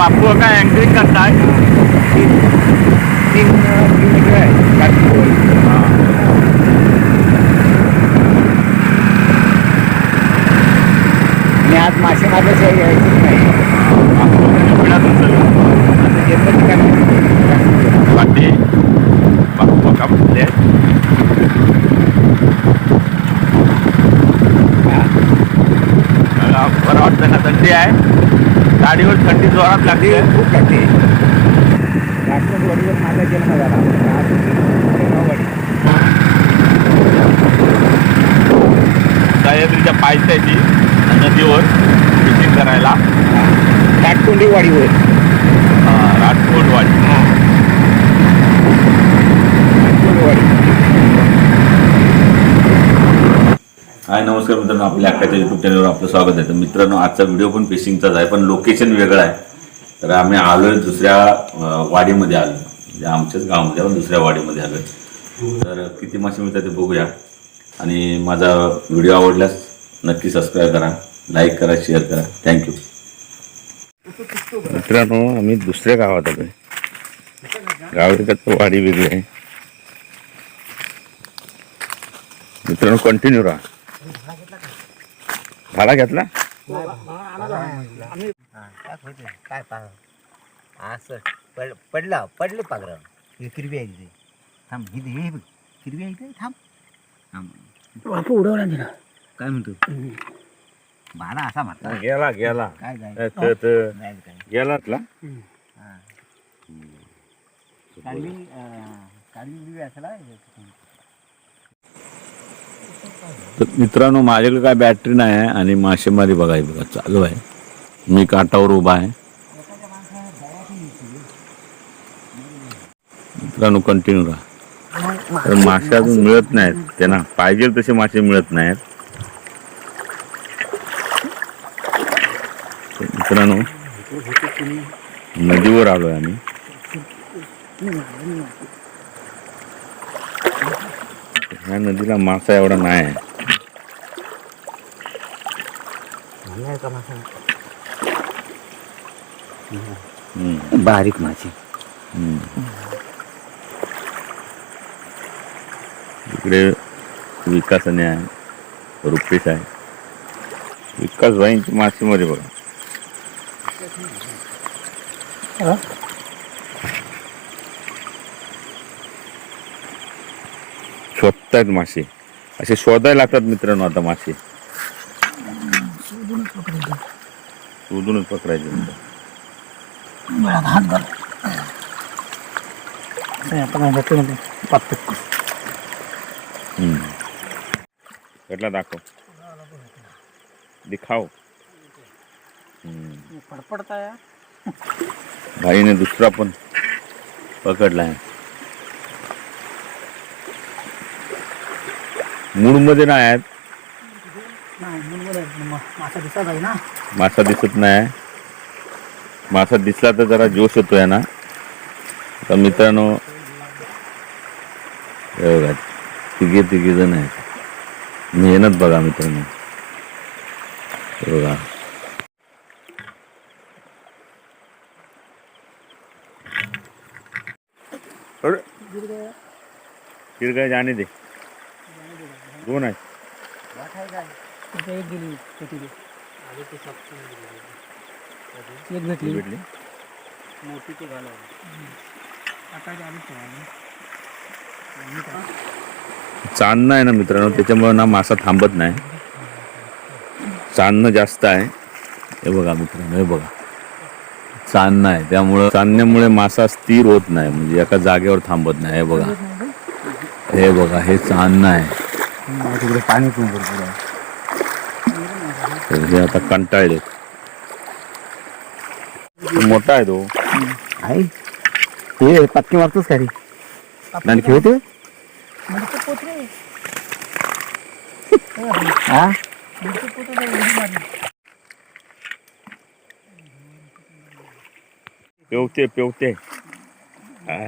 बापू काय अँकरिंग करताय? तीन तीन किलोमीटर आहे आणि आज मासे मारल्याशिवाय यायचंच नाही. वाटी बापू का म्हणले. बरं वाटतं ना थंडी आहे? गाडीवर थंडी जोरात लागली खूप लागते. राष्ट्रवादी वाडीवर माझा जन्म झाला. सह्याद्रीच्या पायथ्याची नदीवर फिशिंग करायला. काटकोंडी वाडीवर अं, राजकोट वाडी. हा. काटकोंडी वाडी. हाय नमस्कार मित्रांनो आपल्या अक्काच्या युट्यूब चॅनलवर आपलं स्वागत आहे. तर मित्रांनो आजचा व्हिडिओ पण फिशिंगचाच आहे पण लोकेशन वेगळं आहे. तर आम्ही आलो आहे दुसऱ्या वाडीमध्ये आलो. म्हणजे आमच्याच गावामध्ये पण दुसऱ्या वाडीमध्ये आलोय. तर किती मासे मिळतात ते बघूया. आणि माझा व्हिडिओ आवडल्यास नक्की सबस्क्राईब करा लाईक करा शेअर करा. थँक्यू मित्रांनो आम्ही दुसऱ्या गावात आतो गावात वाडी वेगळी आहे. मित्रांनो कंटिन्यू राहा. भाडा घेतला? काय पा असं पड पडला पडले पागरा हे किरवी आहे तिथे थांब ही हे बघ किरवी आहे इथे थांब थांब बापू उडवला ना काय. म्हणतो भाडा असा म्हटला गेला गेला काय काय गेला तुला हा. काढवी अं, काढवी बिळवी असायला तर मित्रांनो माझ्याकडे काय बॅटरी नाही आहे आणि मासेमारी बघा बघा चालू आहे. मी काठावर उभा आहे. मित्रांनो कंटिन्यू राहा. तर मासे अजून मिळत नाहीत. त्यांना पाहिजे तसे मासे मिळत नाहीत. मित्रांनो नदीवर आलोय आम्ही. ह्या नदीला मासा एवढा नाही. आहे बारीक मासे. इकडे विकासाने आहे. रुपेश आहे. विकास भाईंची मासेमध्ये बघा. शोधतायत मासे. असे शोधायला लागतात मित्रांनो आता मासे. शोधूनच पकडायचे. कुठला दाखव. दिखाव. हम्म. फडफडताय भाईने दुसरा पण पकडला आहे मूडमध्ये नाही आहेत. मासा दिसत आहे ना? मासा दिसत नाही. मासा दिसला तर जरा जोश येतोय ना. तर मित्रांनो हे बघा तिघे तिघे जण आहेत. मेहनत बघा मित्रांनो. बघा. किरगाय जाणे दे. दोन आहेत तिथे एक गेली भेटली. भेटली. मोठी ते घालावं. आता. चांदणं आहे ना मित्रांनो त्याच्यामुळे ना मासा थांबत नाही. चांदणं जास्त आहे. हे बघा मित्रांनो हे बघा. चांदणं आहे. त्यामुळं चांदण्यामुळे मासा स्थिर होत नाही. म्हणजे एका जागेवर थांबत नाही. हे बघा. हे बघा हे चांदणं आहे. तिकडे पाणी पण भरपूर आहे तर हे आता कंटाळले तो मोठा आहे तो आहे हे पत्ती मारतोस का रे नाही खेळते म्हणजे ते पोचले. हा म्हणजे ते पोचले, उडी मारली. पेवते पेवते हा.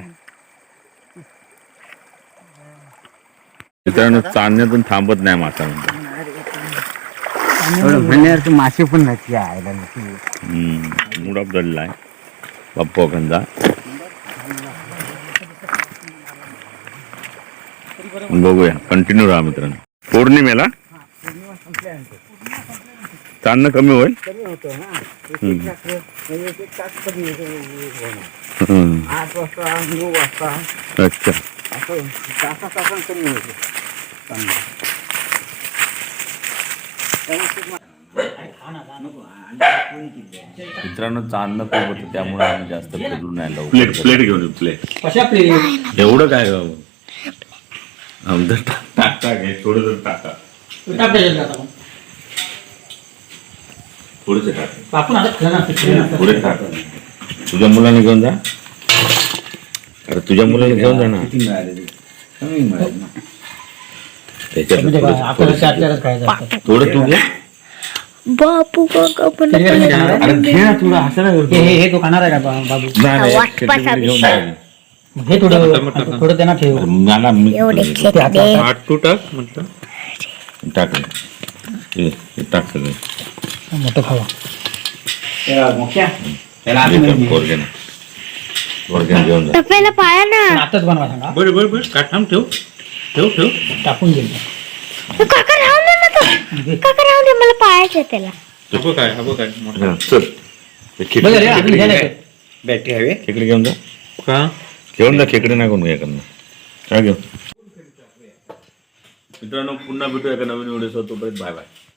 मित्रांनो चांदण्यातून थांबत नाही मासा म्हणजे मासे पण नाही आयला मूड ऑफ झालेला आहे बाप्पा कंदा बघूया कंटिन्यू राहा मित्रांनो. पौर्णिमेला? चांदणं कमी होईल? अच्छा. असं तासा तासान कमी होतं चांगलं. त्यामुळे ते मित्रांनो चांदणं खूप होतं त्यामुळे आम्ही जास्त फिरलो नाही प्लेट प्लेट घेऊन येऊ प्लेट कशा प्लेट एवढं काय गाव आमचं टाक. आहे थोडं टाका थोडंसं टाक. आपण आता खेळणार पुढे टाक. तुझ्या मुलाने घेऊन जा. अरे तुझ्या मुलाला घेऊन जा ना किती मिळाले ते? कमी मिळाले ना. त्याच्यात आपल्याला थोडंसं- चार चारच खायचं असतं. थोडं तू घे. बापू काका पण तरी काय खाणार आहे? अरे घे ना थोडं असं नाही हे हे- हे तू खाणार आहे का बा- बाबू? नाही, नाही, वाट खेकडे पासा घेऊन जा. मग हे थोडं थोडं त्यांना ठेव. अरे मला मी एवढे ते खेकडे आता- टाक हे हे टाक सगळं. मोठं खावा. त्याला हे पोरग्यानं. पोरग्यानं घेऊन जा टप्प्याला पाया ना. आताच बनवा सांगा. बरं बरं बरं. का थांब ठेव. ठेव ठेव. टाकून देईल काका राहून दे ना तो. काका राहून दे मला पायाचं त्याला. हवं काय हवं काय मोठं. हा, चल. खेकडे- बघा रे, आपण खेकडे घ्यायला घे. येतो. बॅटरी हवे? खेकडे घेऊन जा. का? घेऊन जा खेकडे नाही कोण घ्या काय घेऊ मित्रांनो पुन्हा भेटू एका नवीन व्हिडिओ तोपर्यंत बाय बाय.